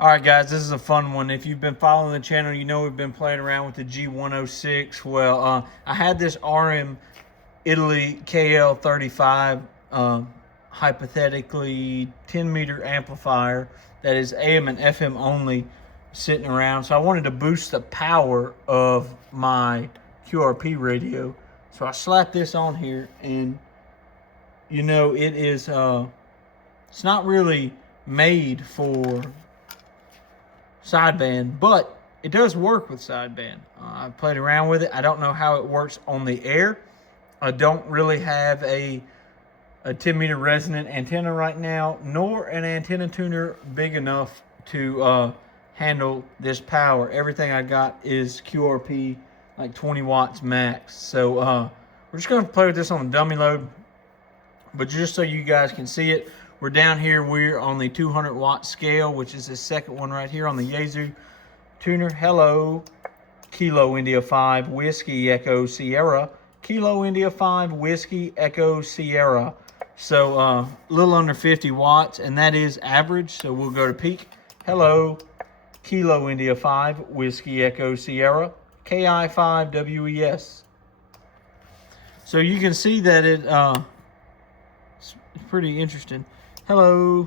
All right, guys, this is a fun one. If you've been following the channel, you know we've been playing around with the G106. Well, I had this RM Italy KL35, hypothetically 10-meter amplifier that is AM and FM only sitting around. So I wanted to boost the power of my QRP radio. So I slapped this on here, and you know, it's not really made for sideband, but it does work with sideband. I've played around with it. I don't know how it works on the air. I don't really have a 10-meter resonant antenna right now, nor an antenna tuner big enough to handle this power. Everything I got is QRP, like 20 watts max. So we're just going to play with this on a dummy load. But just so you guys can see it, we're down here. We're on the 200 watt scale, which is the second one right here on the Yaesu tuner. Hello, Kilo India 5 Whiskey Echo Sierra. Kilo India 5 Whiskey Echo Sierra. So a little under 50 watts, and that is average. So we'll go to peak. Hello, Kilo India 5 Whiskey Echo Sierra. KI5 WES. So you can see that it's pretty interesting. Hello.